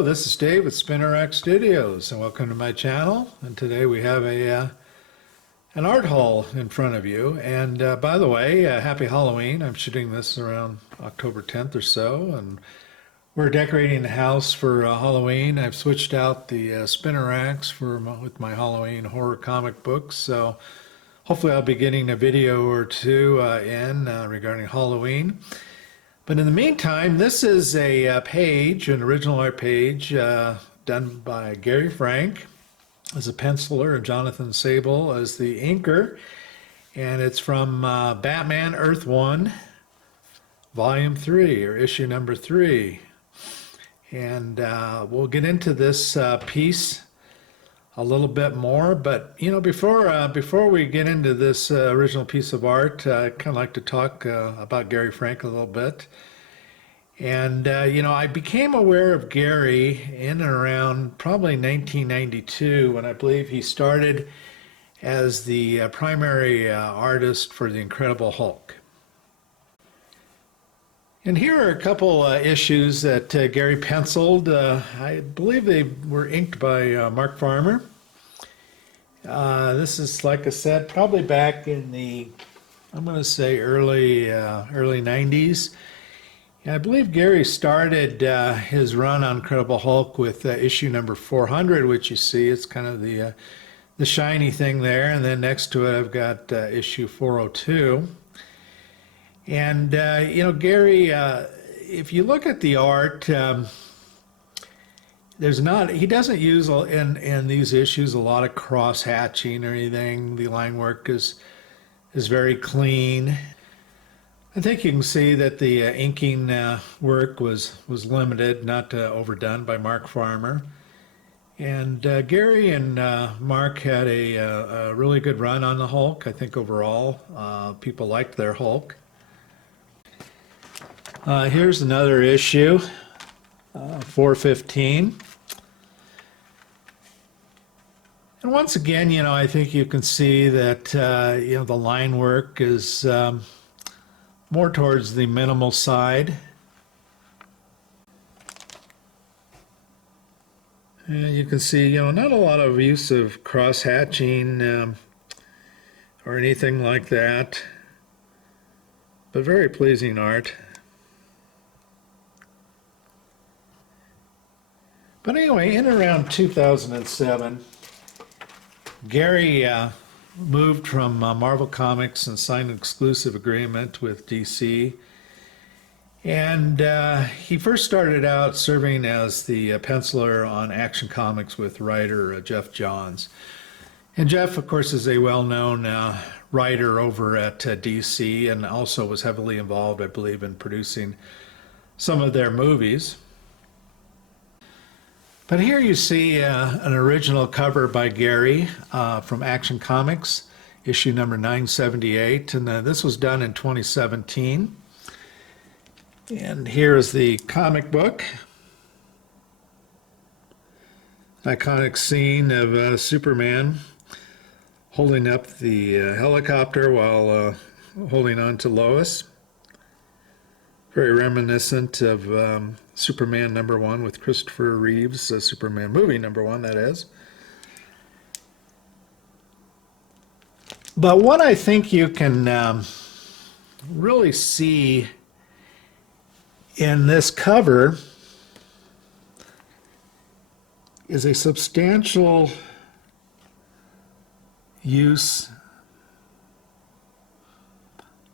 Hello, this is Dave with SpinnerX Studios, and welcome to my channel. And today we have an art haul in front of you. And by the way, happy Halloween. I'm shooting this around October 10th or so, and we're decorating the house for Halloween. I've switched out the spinner racks with my Halloween horror comic books, so hopefully I'll be getting a video or two in regarding Halloween. But in the meantime, this is a page, an original art page done by Gary Frank as a penciler and Jonathan Sable as the inker. And it's from Batman Earth 1, Volume 3, or issue number 3. And we'll get into this piece a little bit more, but before we get into this original piece of art, I'd kind of like to talk about Gary Frank a little bit. And I became aware of Gary in and around probably 1992, when I believe he started as the primary artist for the Incredible Hulk. And here are a couple issues that Gary penciled. I believe they were inked by Mark Farmer. This is, like I said, probably back in the, I'm going to say early 90s. I believe Gary started his run on Incredible Hulk with issue number 400, which you see, it's kind of the shiny thing there. And then next to it, I've got issue 402. And, Gary, if you look at the art, he doesn't use in these issues a lot of cross hatching or anything. The line work is very clean. I think you can see that the inking work was limited, not overdone by Mark Farmer. And Gary and Mark had a really good run on the Hulk. I think overall people liked their Hulk. Here's another issue, 415. And once again, I think you can see that, the line work is more towards the minimal side. And you can see, not a lot of use of cross-hatching or anything like that, but very pleasing art. But anyway, in around 2007, Gary moved from Marvel Comics and signed an exclusive agreement with DC. And he first started out serving as the penciler on Action Comics with writer Jeff Johns. And Jeff, of course, is a well-known writer over at DC, and also was heavily involved, I believe, in producing some of their movies. But here you see an original cover by Gary from Action Comics, issue number 978, and this was done in 2017. And here is the comic book. Iconic scene of Superman holding up the helicopter while holding on to Lois. Very reminiscent of Superman #1 with Christopher Reeve's Superman movie #1, that is. But what I think you can really see in this cover is a substantial use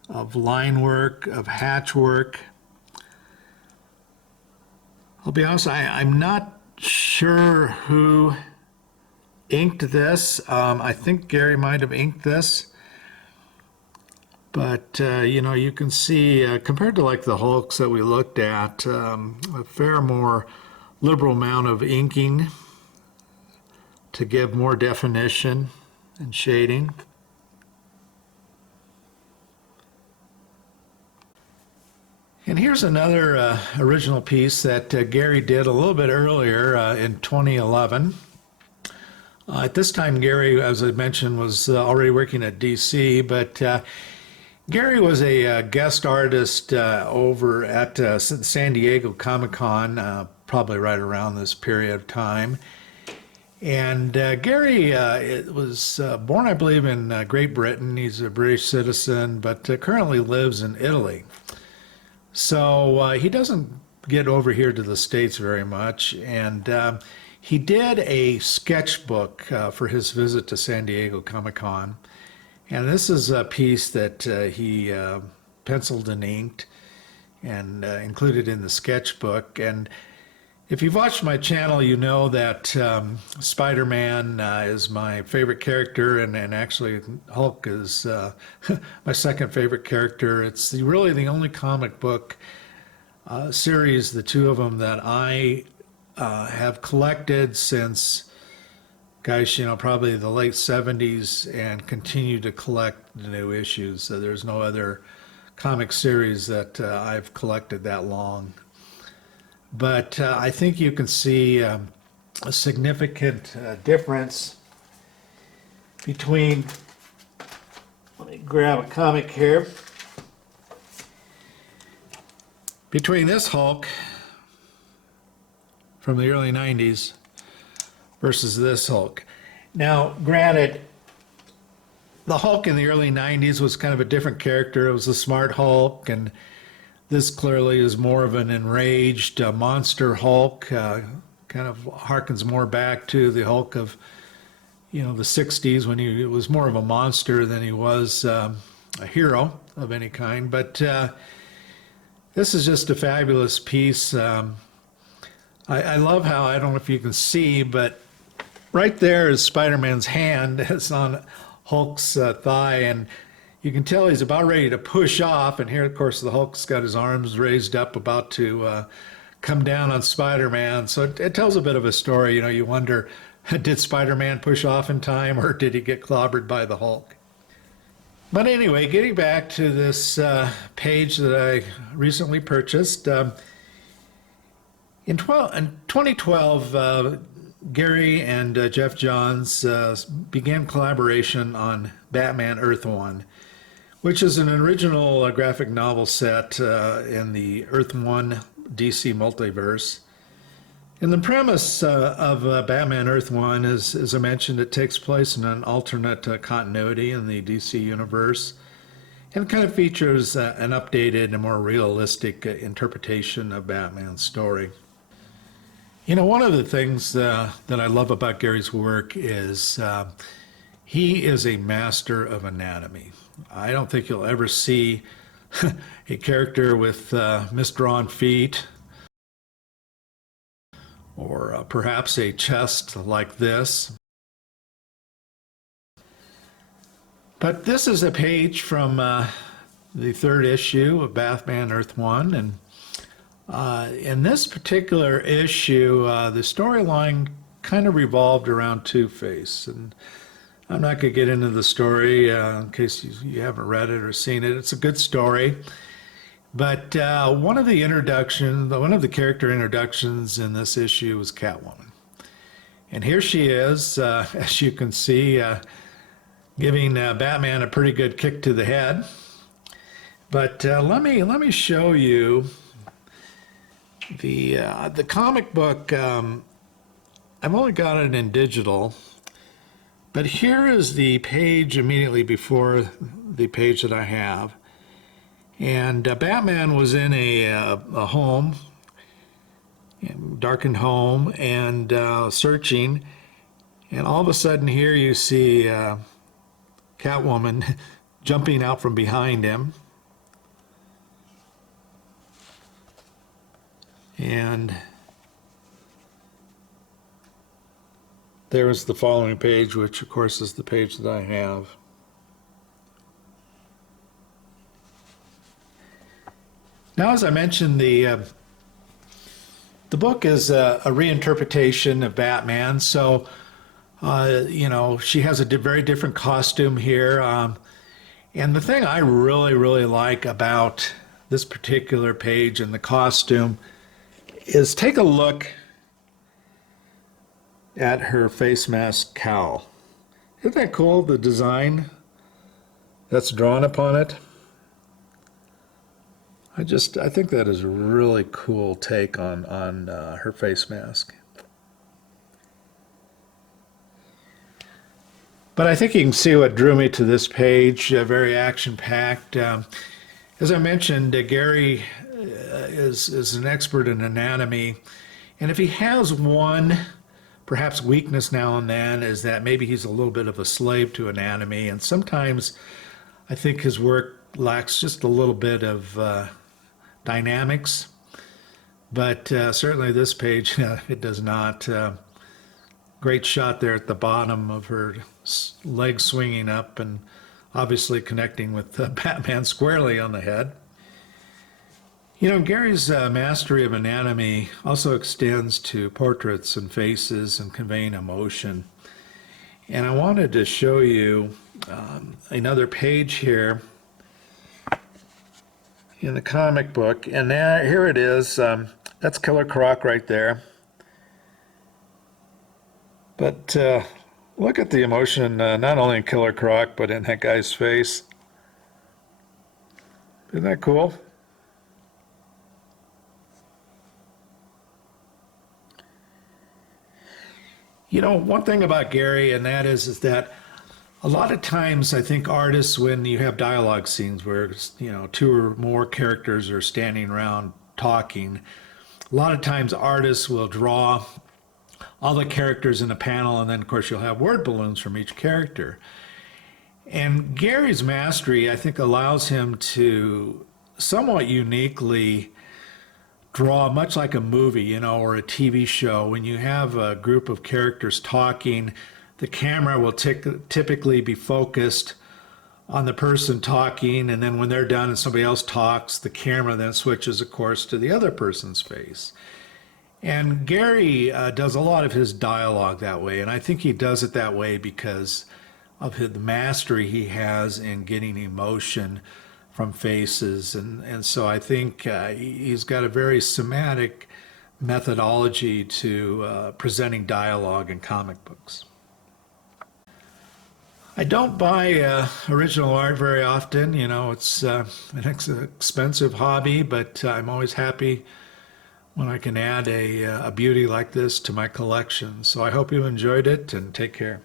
of line work, of hatch work. I'll be honest, I'm not sure who inked this. I think Gary might have inked this. But, you can see, compared to like the Hulks that we looked at, a fair more liberal amount of inking to give more definition and shading. And here's another original piece that Gary did a little bit earlier in 2011. At this time, Gary, as I mentioned, was already working at DC, but Gary was a guest artist over at San Diego Comic-Con probably right around this period of time. And Gary was born, I believe, in Great Britain. He's a British citizen, but currently lives in Italy. So he doesn't get over here to the States very much. And he did a sketchbook for his visit to San Diego Comic-Con. And this is a piece that he penciled and inked and included in the sketchbook. And if you've watched my channel, you know that Spider-Man is my favorite character, and actually Hulk is my second favorite character. It's really the only comic book series, the two of them, that I have collected since, gosh, probably the late 70s, and continue to collect the new issues. So there's no other comic series that I've collected that long. But I think you can see a significant difference between, let me grab a comic here, between this Hulk from the early 90s versus this Hulk. Now, granted, the Hulk in the early 90s was kind of a different character. It was a smart Hulk, and this clearly is more of an enraged monster Hulk. Kind of harkens more back to the Hulk of, the 60s, when he was more of a monster than he was a hero of any kind. But this is just a fabulous piece. I love how, I don't know if you can see, but right there is Spider-Man's hand. It's on Hulk's thigh, and you can tell he's about ready to push off. And here, of course, the Hulk's got his arms raised up, about to come down on Spider-Man. So it tells a bit of a story. You wonder, did Spider-Man push off in time, or did he get clobbered by the Hulk? But anyway, getting back to this page that I recently purchased. In 2012, Gary and Jeff Johns began collaboration on Batman Earth 1, which is an original graphic novel set in the Earth 1 DC multiverse. And the premise of Batman Earth 1 is, as I mentioned, it takes place in an alternate continuity in the DC universe, and kind of features an updated and more realistic interpretation of Batman's story. One of the things that I love about Gary's work is he is a master of anatomy. I don't think you'll ever see a character with misdrawn feet, or perhaps a chest like this. But this is a page from the third issue of Batman Earth 1, and in this particular issue, the storyline kind of revolved around Two-Face. And I'm not going to get into the story in case you haven't read it or seen it. It's a good story. But one of the character introductions in this issue was Catwoman. And here she is, as you can see, giving Batman a pretty good kick to the head. But let me show you the comic book. I've only got it in digital, but here is the page immediately before the page that I have. And Batman was in a home, darkened home, and searching. And all of a sudden here you see Catwoman jumping out from behind him. And there's the following page, which of course is the page that I have. Now, as I mentioned, the book is a reinterpretation of Batman. So, she has a very different costume here. And the thing I really like about this particular page and the costume is take a look at her face mask cowl. Isn't that cool, the design that's drawn upon it? I think that is a really cool take on her face mask. But I think you can see what drew me to this page. Very action-packed. As I mentioned, Gary is an expert in anatomy, and if he has one perhaps weakness now and then is that maybe he's a little bit of a slave to anatomy, and sometimes I think his work lacks just a little bit of dynamics. But certainly this page, it does not. Great shot there at the bottom of her leg swinging up and obviously connecting with Batman squarely on the head. You know, Gary's mastery of anatomy also extends to portraits and faces and conveying emotion. And I wanted to show you another page here in the comic book. And here it is. That's Killer Croc right there. But look at the emotion, not only in Killer Croc, but in that guy's face. Isn't that cool? You know, one thing about Gary, and that is that a lot of times I think artists, when you have dialogue scenes where, you know, two or more characters are standing around talking, a lot of times artists will draw all the characters in a panel, and then of course you'll have word balloons from each character. And Gary's mastery, I think, allows him to somewhat uniquely draw, much like a movie, you know, or a TV show. When you have a group of characters talking, the camera will typically be focused on the person talking, and then when they're done and somebody else talks, the camera then switches, of course, to the other person's face. And Gary does a lot of his dialogue that way, and I think he does it that way because of the mastery he has in getting emotion from faces. And so I think he's got a very somatic methodology to presenting dialogue in comic books. I don't buy original art very often. You know, it's an expensive hobby, but I'm always happy when I can add a beauty like this to my collection. So I hope you enjoyed it, and take care.